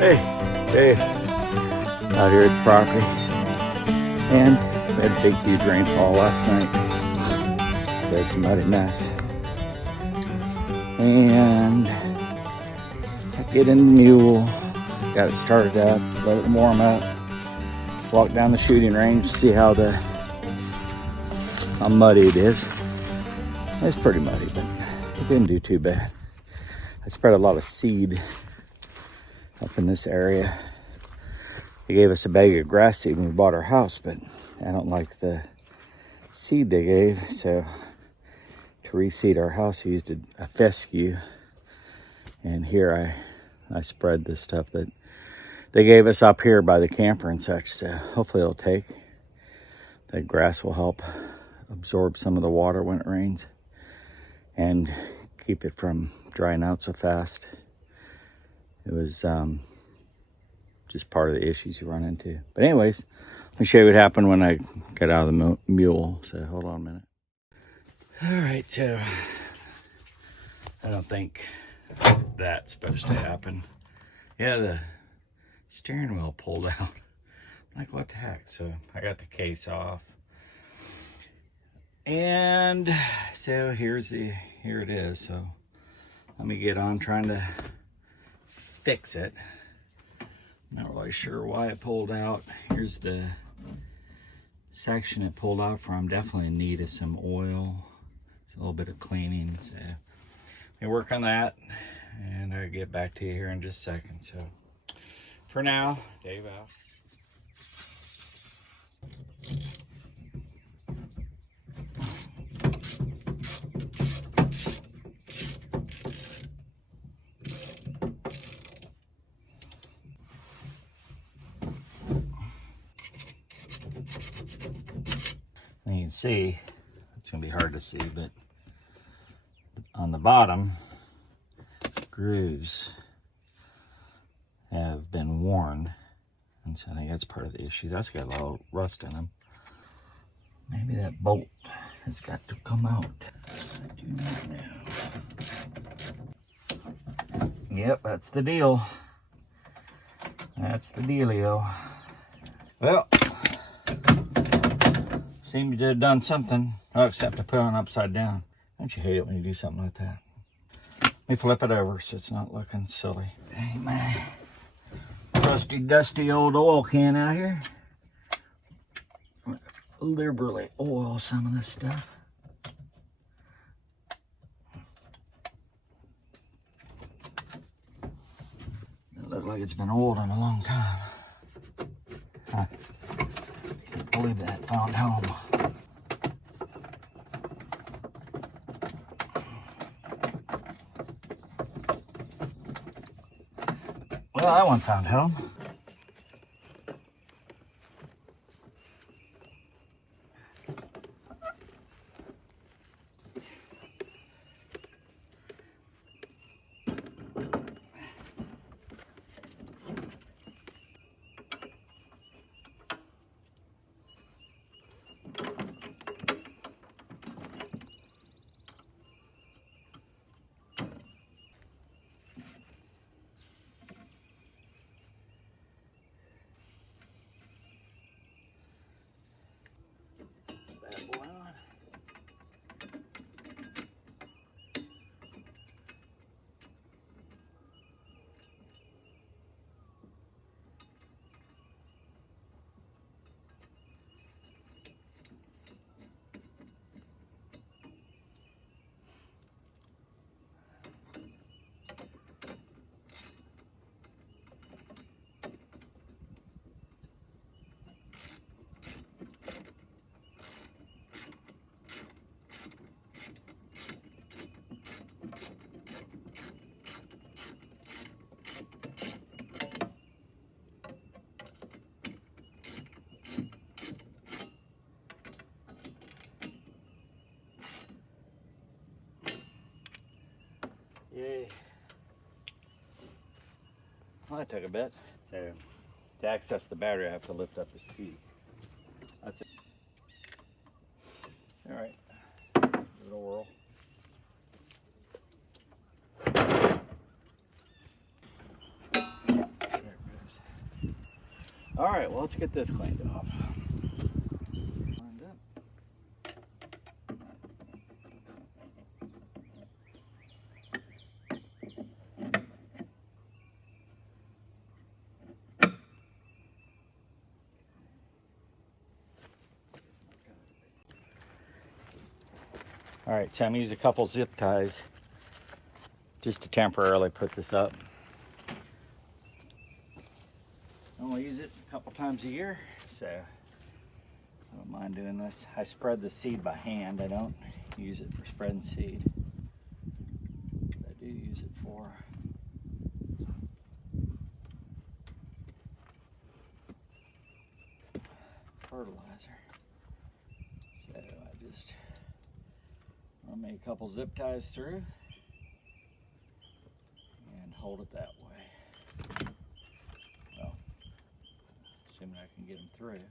Hey, Dave, out here at the property, and we had a big, huge rainfall last night, so it's a muddy mess. And I get in the mule, got it started up, let it warm up, walk down the shooting range, see how muddy it is. It's pretty muddy, but it didn't do too bad. I spread a lot of seed up in this area. They gave us a bag of grass seed when we bought our house, but I don't like the seed they gave, so to reseed our house, I used a fescue. And here I spread the stuff that they gave us up here by the camper and such, so hopefully it'll take. That grass will help absorb some of the water when it rains and keep it from drying out so fast. It was just part of the issues you run into. But anyways, let me show you what happened when I got out of the mule. So hold on a minute. All right, so I don't think that's supposed to happen. Yeah, the steering wheel pulled out. I'm like, what the heck? So I got the case off. And so here it is. So let me get on trying to fix it. Not really sure why it pulled out. Here's the section it pulled out from. Definitely in need of some oil. It's a little bit of cleaning. So we work on that, and I'll get back to you here in just a second. So for now, Dave out. And you can see, it's going to be hard to see, but on the bottom, grooves have been worn. And so I think that's part of the issue. That's got a little rust in them. Maybe that bolt has got to come out. I do not know. Yep, that's the deal. That's the dealio. Well, seems to have done something. Oh, except to put it on upside down. Don't you hate it when you do something like that? Let me flip it over so it's not looking silly. Hey, my rusty, dusty old oil can out here. Liberally oil some of this stuff. It looks like it's been oiled in a long time. I can't believe that found home. Well, that one found home. Yay. Well, that took a bit. So to access the battery, I have to lift up the seat. That's it. All right. Give it a whirl. There All right, well, let's get this cleaned off. All right, so I'm gonna use a couple zip ties just to temporarily put this up. I only use it a couple times a year, so I don't mind doing this. I spread the seed by hand. I don't use it for spreading seed. I do use it for fertilizer. So I just make a couple zip ties through and hold it that way. Well, assuming I can get them through.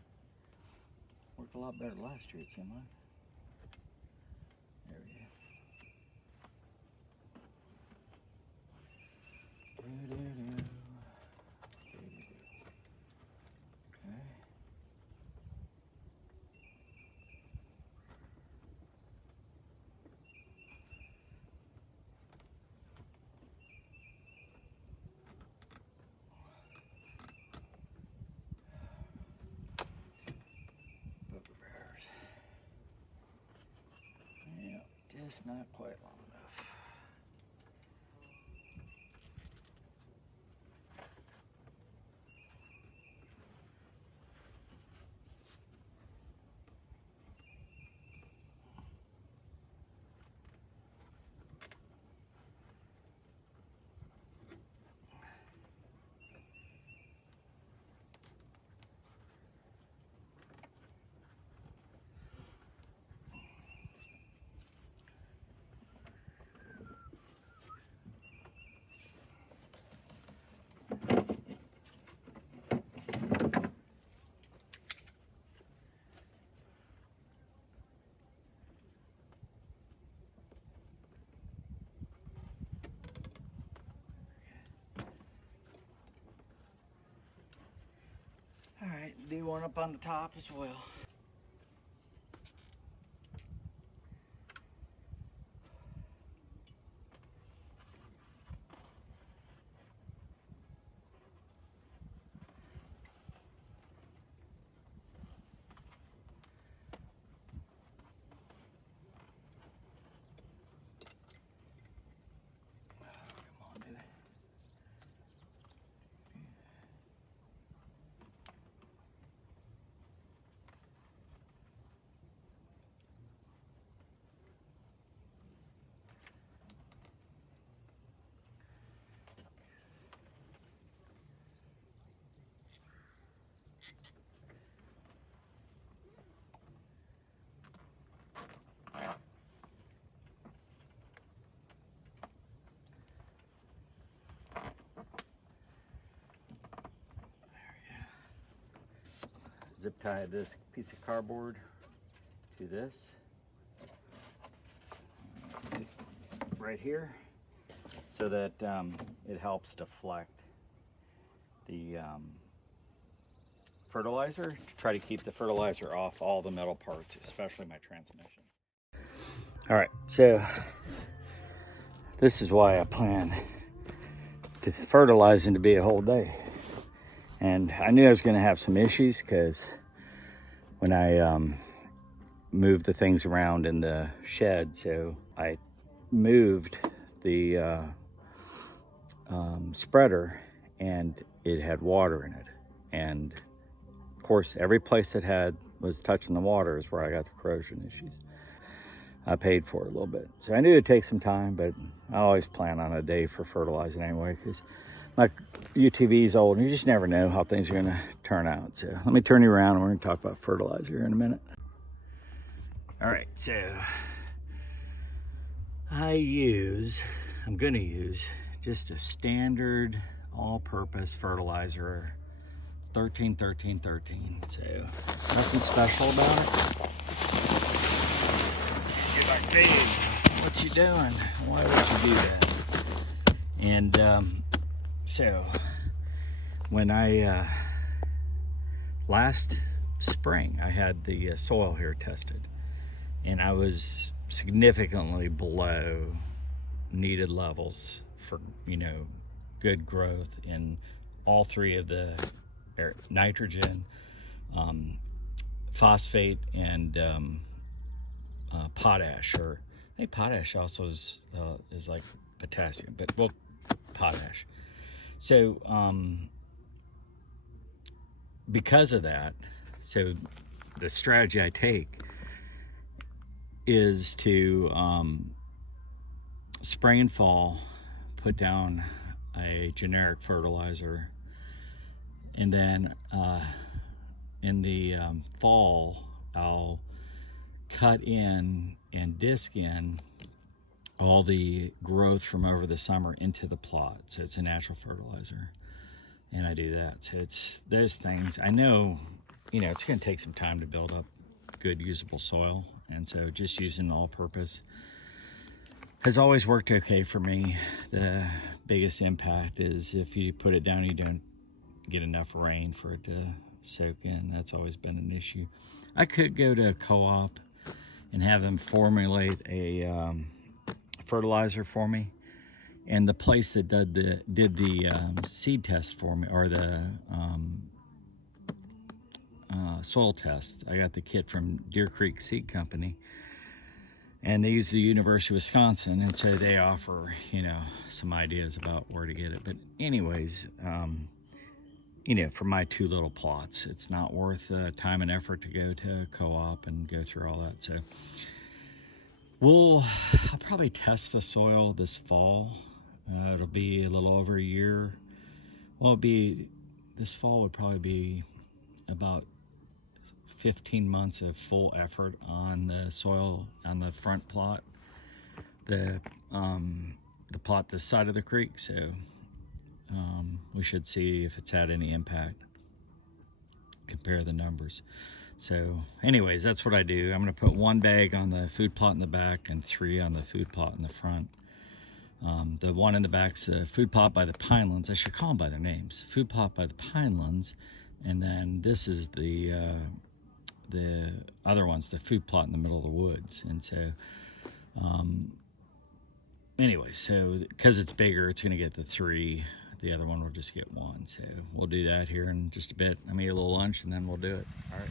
Worked a lot better last year, it seemed like. There we go. Okay. Yeah, just not quite long enough. All right, do one up on the top as well. Zip tie this piece of cardboard to this right here so that it helps deflect the fertilizer, to try to keep the fertilizer off all the metal parts, especially my transmission. All right, so this is why I plan to fertilizing to be a whole day. And I knew I was going to have some issues because when I moved the things around in the shed, so I moved the spreader and it had water in it. And of course, every place that was touching the water is where I got the corrosion issues. I paid for it a little bit. So I knew it'd take some time, but I always plan on a day for fertilizing anyway, because my UTV is old and you just never know how things are gonna turn out. So let me turn you around and we're gonna talk about fertilizer in a minute. All right, so I'm gonna use just a standard all-purpose fertilizer. It's 13-13-13, so nothing special about it. You're like, Dave, what you doing? Why would you do that? And so when I last spring I had the soil here tested, and I was significantly below needed levels for, you know, good growth in all three of the nitrogen, phosphate, and potash. Or I think potash also is like potassium, but well, potash. So because of that, so the strategy I take is to spring and fall, put down a generic fertilizer, and then in the fall I'll cut in and disc in all the growth from over the summer into the plot, so it's a natural fertilizer, and I do that. So it's those things. I know, you know, it's going to take some time to build up good usable soil, and so just using all-purpose has always worked okay for me. The biggest impact is if you put it down, you don't get enough rain for it to soak in. That's always been an issue. I could go to a co-op and have them formulate a fertilizer for me, and the place that did the seed test for me, or the soil test, I got the kit from Deer Creek Seed Company, and they use the University of Wisconsin, and so they offer, you know, some ideas about where to get it. But anyways, you know, for my two little plots, it's not worth time and effort to go to a co-op and go through all that. So I'll probably test the soil this fall. It'll be a little over a year. Well, this fall would probably be about 15 months of full effort on the soil on the front plot, the plot this side of the creek. So we should see if it's had any impact, compare the numbers. So anyways, that's what I do. I'm going to put 1 bag on the food plot in the back and 3 on the food plot in the front. The one in the back's the food plot by the Pinelands. I should call them by their names. Food plot by the Pinelands, and then this is the other one's the food plot in the middle of the woods. And so anyway, so because it's bigger, it's going to get the 3. The other one will just get 1. So we'll do that here in just a bit. I'm gonna eat a little lunch and then we'll do it. All right.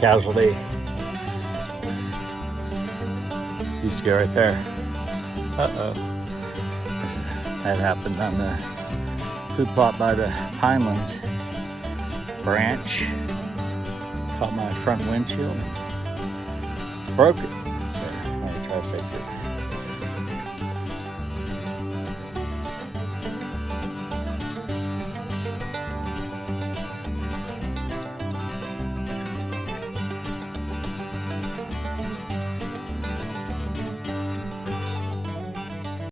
casualty. Used to go right there. Uh-oh. That happened on the food plot by the Pinelands. Branch caught my front windshield. Broke it. So I'm gonna try to fix it.